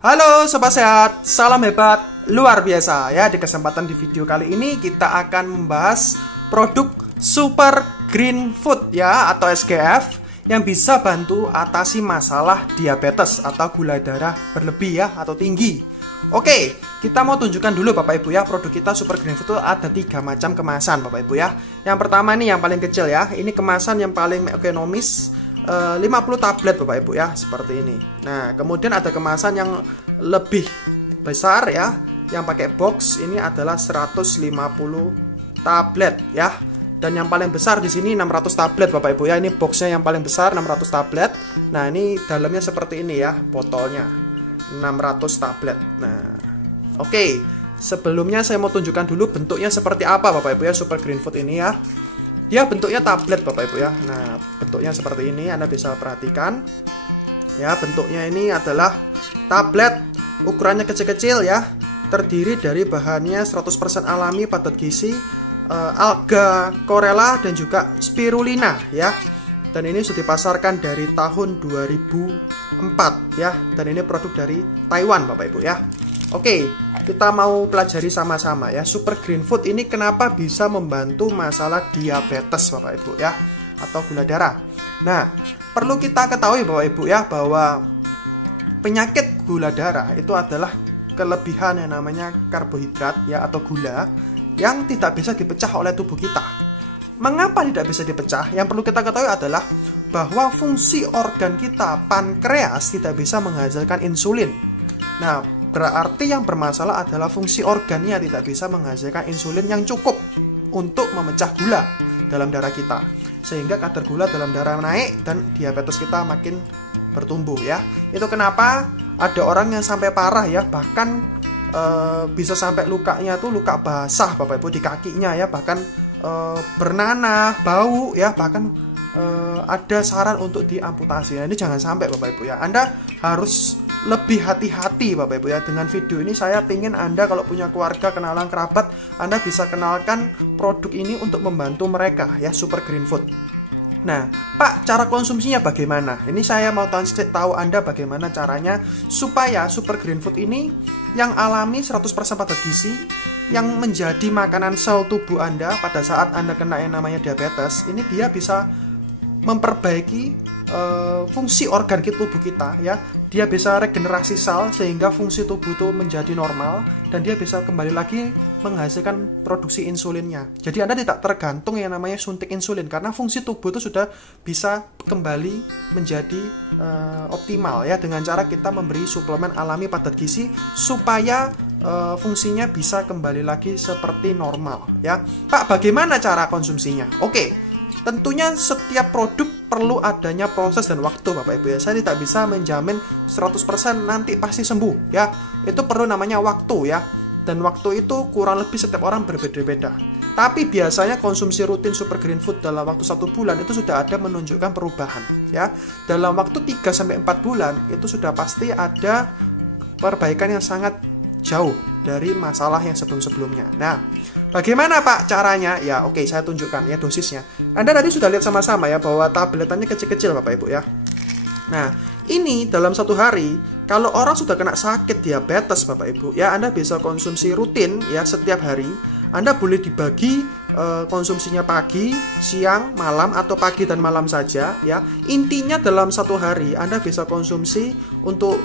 Halo Sobat Sehat, salam hebat, luar biasa ya. Di kesempatan di video kali ini kita akan membahas produk Super Green Food ya, atau SGF, yang bisa bantu atasi masalah diabetes atau gula darah berlebih ya, atau tinggi. Oke, kita mau tunjukkan dulu Bapak Ibu ya, produk kita Super Green Food itu ada 3 macam kemasan Bapak Ibu ya. Yang pertama nih yang paling kecil ya, ini kemasan yang paling ekonomis, 50 tablet Bapak Ibu ya, seperti ini. Nah, kemudian ada kemasan yang lebih besar ya, yang pakai box, ini adalah 150 tablet ya. Dan yang paling besar di sini 600 tablet Bapak Ibu ya. Ini boxnya yang paling besar 600 tablet. Nah, ini dalamnya seperti ini ya, botolnya 600 tablet. Nah, oke. Sebelumnya saya mau tunjukkan dulu bentuknya seperti apa Bapak Ibu ya, Super Green Food ini ya. Dia bentuknya tablet Bapak Ibu ya. Nah, bentuknya seperti ini, Anda bisa perhatikan. Ya, bentuknya ini adalah tablet, ukurannya kecil-kecil ya. Terdiri dari bahannya 100% alami, padat gizi, alga, chlorella dan juga spirulina ya. Dan ini sudah dipasarkan dari tahun 2004 ya. Dan ini produk dari Taiwan Bapak Ibu ya. Oke, kita mau pelajari sama-sama ya. Super Green Food ini kenapa bisa membantu masalah diabetes Bapak Ibu ya, atau gula darah. Nah, perlu kita ketahui Bapak Ibu ya, bahwa penyakit gula darah itu adalah kelebihan yang namanya karbohidrat ya, atau gula yang tidak bisa dipecah oleh tubuh kita. Mengapa tidak bisa dipecah? Yang perlu kita ketahui adalah bahwa fungsi organ kita, pankreas, tidak bisa menghasilkan insulin. Nah, berarti yang bermasalah adalah fungsi organnya tidak bisa menghasilkan insulin yang cukup untuk memecah gula dalam darah kita. Sehingga kadar gula dalam darah naik dan diabetes kita makin bertumbuh ya. Itu kenapa ada orang yang sampai parah ya, bahkan bisa sampai lukanya tuh luka basah Bapak Ibu di kakinya ya, bahkan bernanah, bau ya, bahkan ada saran untuk diamputasi. Nah, ini jangan sampai Bapak Ibu ya. Anda harus lebih hati-hati Bapak Ibu ya. Dengan video ini saya ingin Anda kalau punya keluarga, kenalan, kerabat, Anda bisa kenalkan produk ini untuk membantu mereka ya, Super Green Food. Nah, Pak, cara konsumsinya bagaimana? Ini saya mau tahu Anda bagaimana caranya supaya Super Green Food ini yang alami 100% padat gizi, yang menjadi makanan sel tubuh Anda pada saat Anda kena yang namanya diabetes, ini dia bisa memperbaiki fungsi organ tubuh kita ya. Dia bisa regenerasi sel sehingga fungsi tubuh itu menjadi normal, dan dia bisa kembali lagi menghasilkan produksi insulinnya. Jadi Anda tidak tergantung yang namanya suntik insulin, karena fungsi tubuh itu sudah bisa kembali menjadi optimal ya, dengan cara kita memberi suplemen alami padat gizi supaya fungsinya bisa kembali lagi seperti normal ya. Pak, bagaimana cara konsumsinya? Oke. Tentunya setiap produk perlu adanya proses dan waktu Bapak Ibu ya. Saya tidak bisa menjamin 100% nanti pasti sembuh ya. Itu perlu namanya waktu ya. Dan waktu itu kurang lebih setiap orang berbeda-beda. Tapi biasanya konsumsi rutin Super Green Food dalam waktu 1 bulan itu sudah ada menunjukkan perubahan ya. Dalam waktu 3-4 bulan itu sudah pasti ada perbaikan yang sangat jauh dari masalah yang sebelum-sebelumnya. Nah, bagaimana Pak caranya? Ya oke, saya tunjukkan ya dosisnya. Anda tadi sudah lihat sama-sama ya, bahwa tabletannya kecil-kecil Bapak Ibu ya. Nah, ini dalam 1 hari, kalau orang sudah kena sakit diabetes Bapak Ibu ya, Anda bisa konsumsi rutin ya setiap hari. Anda boleh dibagi konsumsinya pagi, siang, malam, atau pagi dan malam saja ya. Intinya dalam 1 hari Anda bisa konsumsi untuk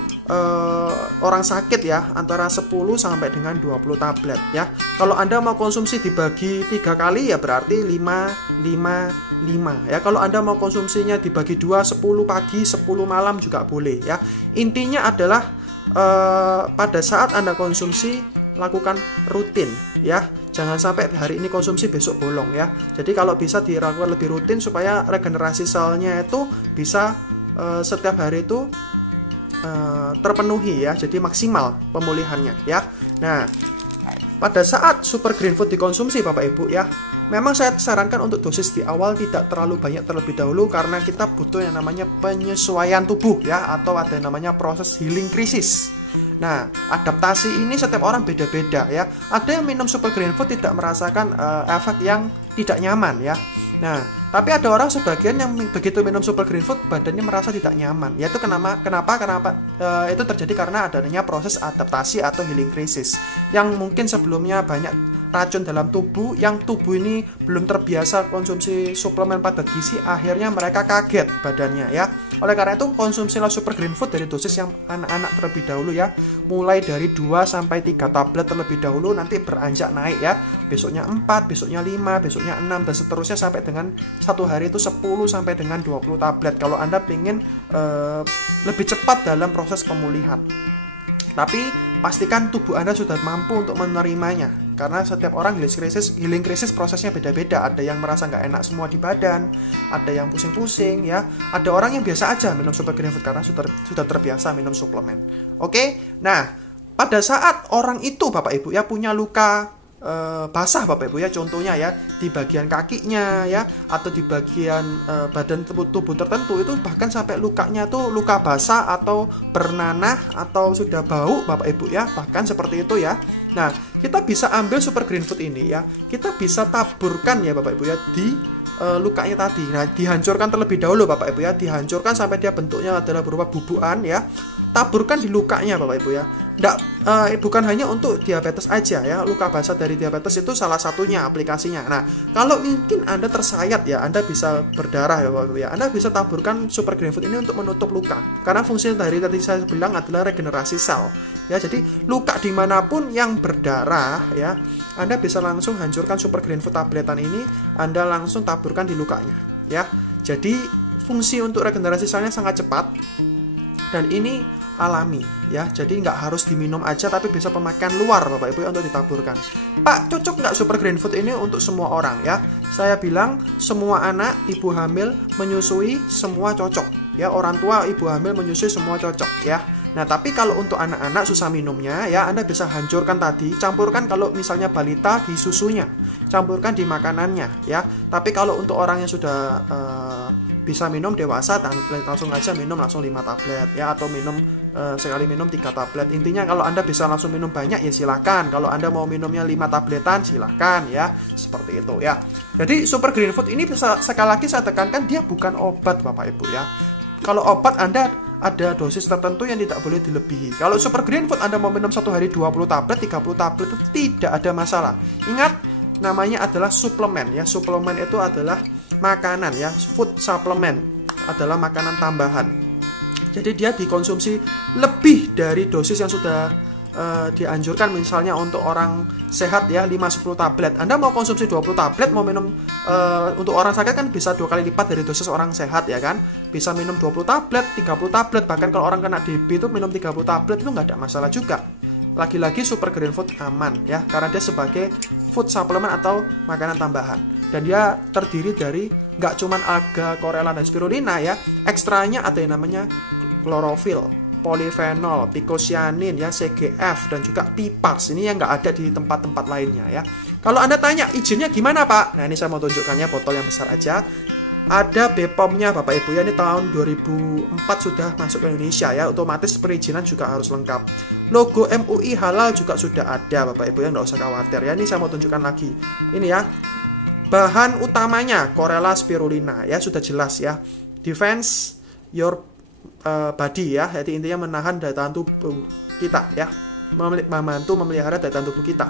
orang sakit ya antara 10 sampai dengan 20 tablet ya. Kalau Anda mau konsumsi dibagi 3 kali ya berarti 5 ya. Kalau Anda mau konsumsinya dibagi 2, 10 pagi, 10 malam juga boleh ya. Intinya adalah pada saat Anda konsumsi, lakukan rutin ya. Jangan sampai hari ini konsumsi besok bolong ya. Jadi kalau bisa dilakukan lebih rutin supaya regenerasi selnya itu bisa setiap hari itu terpenuhi ya. Jadi maksimal pemulihannya ya. Nah, pada saat Super Green Food dikonsumsi Bapak Ibu ya, memang saya sarankan untuk dosis di awal tidak terlalu banyak terlebih dahulu, karena kita butuh yang namanya penyesuaian tubuh ya, atau ada yang namanya proses healing krisis. Nah, adaptasi ini setiap orang beda-beda ya. Ada yang minum Super Green Food tidak merasakan efek yang tidak nyaman ya. Nah, tapi ada orang sebagian yang begitu minum Super Green Food badannya merasa tidak nyaman. Yaitu kenapa itu terjadi karena adanya proses adaptasi atau healing crisis yang mungkin sebelumnya banyak racun dalam tubuh, yang tubuh ini belum terbiasa konsumsi suplemen padat gizi, akhirnya mereka kaget badannya ya. Oleh karena itu konsumsilah Super Green Food dari dosis yang anak-anak terlebih dahulu ya, mulai dari 2 sampai 3 tablet terlebih dahulu, nanti beranjak naik ya, besoknya 4, besoknya 5, besoknya 6 dan seterusnya sampai dengan satu hari itu 10 sampai dengan 20 tablet kalau Anda ingin lebih cepat dalam proses pemulihan. Tapi pastikan tubuh Anda sudah mampu untuk menerimanya, karena setiap orang healing krisis prosesnya beda-beda. Ada yang merasa nggak enak semua di badan, ada yang pusing-pusing ya, ada orang yang biasa aja minum Super Green Food karena sudah terbiasa minum suplemen. Oke, nah pada saat orang itu Bapak Ibu ya punya luka basah Bapak Ibu ya, contohnya ya di bagian kakinya ya, atau di bagian badan tubuh tertentu itu bahkan sampai lukanya tuh luka basah atau bernanah atau sudah bau Bapak Ibu ya, bahkan seperti itu ya. Nah, kita bisa ambil Super Green Food ini ya, kita bisa taburkan ya Bapak Ibu ya di lukanya tadi. Nah, dihancurkan terlebih dahulu Bapak Ibu ya, dihancurkan sampai dia bentuknya adalah berupa bubukan ya. Taburkan di lukanya Bapak Ibu ya. Bukan hanya untuk diabetes aja ya, luka basah dari diabetes itu salah satunya aplikasinya. Nah, kalau mungkin Anda tersayat ya, Anda bisa berdarah ya Bapak Ibu ya, Anda bisa taburkan Super Green Food ini untuk menutup luka. Karena fungsinya dari tadi saya bilang adalah regenerasi sel. Ya, jadi luka dimanapun yang berdarah ya, Anda bisa langsung hancurkan Super Green Food tabletan ini, Anda langsung taburkan di lukanya ya. Jadi fungsi untuk regenerasi selnya sangat cepat dan ini alami ya, jadi nggak harus diminum aja, tapi bisa pemakaian luar Bapak Ibu ya, untuk ditaburkan. Pak, cocok nggak Super Green Food ini untuk semua orang ya? Saya bilang semua anak, ibu hamil, menyusui semua cocok ya, orang tua, ibu hamil, menyusui semua cocok ya. Nah, tapi kalau untuk anak-anak susah minumnya ya, Anda bisa hancurkan tadi, campurkan kalau misalnya balita di susunya, campurkan di makanannya ya. Tapi kalau untuk orang yang sudah bisa minum dewasa, langsung aja minum langsung 5 tablet ya, atau minum sekali minum 3 tablet. Intinya kalau Anda bisa langsung minum banyak ya silakan. Kalau Anda mau minumnya 5 tabletan silakan ya, seperti itu ya. Jadi Super Green Food ini bisa, sekali lagi saya tekankan, dia bukan obat Bapak Ibu ya. Kalau obat Anda ada dosis tertentu yang tidak boleh dilebihi. Kalau Super Green Food Anda mau minum satu hari 20 tablet, 30 tablet itu tidak ada masalah. Ingat, namanya adalah suplemen ya. Suplemen itu adalah makanan ya, food supplement adalah makanan tambahan. Jadi dia dikonsumsi lebih dari dosis yang sudah dianjurkan. Misalnya untuk orang sehat ya 5-10 tablet. Anda mau konsumsi 20 tablet, mau minum untuk orang sakit kan bisa 2 kali lipat dari dosis orang sehat ya kan. Bisa minum 20 tablet, 30 tablet, bahkan kalau orang kena DB itu minum 30 tablet itu nggak ada masalah juga. Lagi-lagi Super Green Food aman ya, karena dia sebagai food supplement atau makanan tambahan. Dan dia terdiri dari nggak cuman alga, chlorella, dan spirulina ya, ekstranya ada yang namanya klorofil, polifenol, picocyanin ya, CGF, dan juga pipars. Ini yang nggak ada di tempat-tempat lainnya ya. Kalau Anda tanya izinnya gimana Pak? Nah, ini saya mau tunjukkannya botol yang besar aja. Ada BPOM-nya Bapak Ibu ya, ini tahun 2004 sudah masuk ke Indonesia ya, otomatis perizinan juga harus lengkap. Logo MUI halal juga sudah ada Bapak Ibu ya, nggak usah khawatir ya. Ini saya mau tunjukkan lagi. Ini ya, bahan utamanya chlorella spirulina ya, sudah jelas ya. Defense your body ya, jadi intinya menahan daya tahan tubuh kita ya, membantu memelihara daya tahan tubuh kita.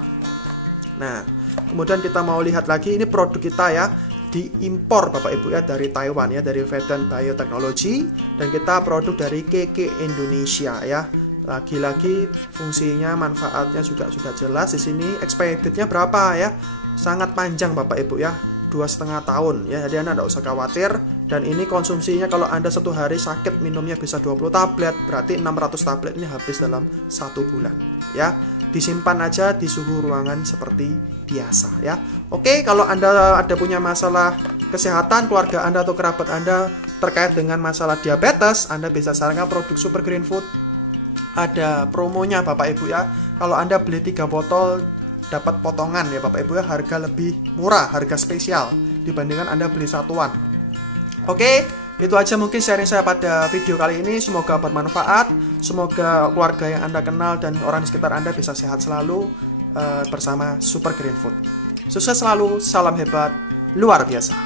Nah, kemudian kita mau lihat lagi, ini produk kita ya, diimpor Bapak Ibu ya dari Taiwan ya, dari Vedant Biotechnology, dan kita produk dari KK Indonesia ya. Lagi-lagi fungsinya, manfaatnya juga sudah jelas di sini. Expiry date-nya berapa ya? Sangat panjang Bapak Ibu ya, 2,5 tahun ya, jadi Anda tidak usah khawatir. Dan ini konsumsinya kalau Anda satu hari sakit minumnya bisa 20 tablet, berarti 600 tablet ini habis dalam 1 bulan ya. Disimpan aja di suhu ruangan seperti biasa ya. Oke, kalau Anda ada punya masalah kesehatan, keluarga Anda atau kerabat Anda terkait dengan masalah diabetes, Anda bisa sarankan produk Super Green Food. Ada promonya Bapak Ibu ya. Kalau Anda beli 3 botol dapat potongan ya Bapak Ibu ya, harga lebih murah, harga spesial dibandingkan Anda beli satuan. Oke, itu aja mungkin sharing saya pada video kali ini. Semoga bermanfaat. Semoga keluarga yang Anda kenal dan orang di sekitar Anda bisa sehat selalu bersama Super Green Food. Sukses selalu, salam hebat, luar biasa.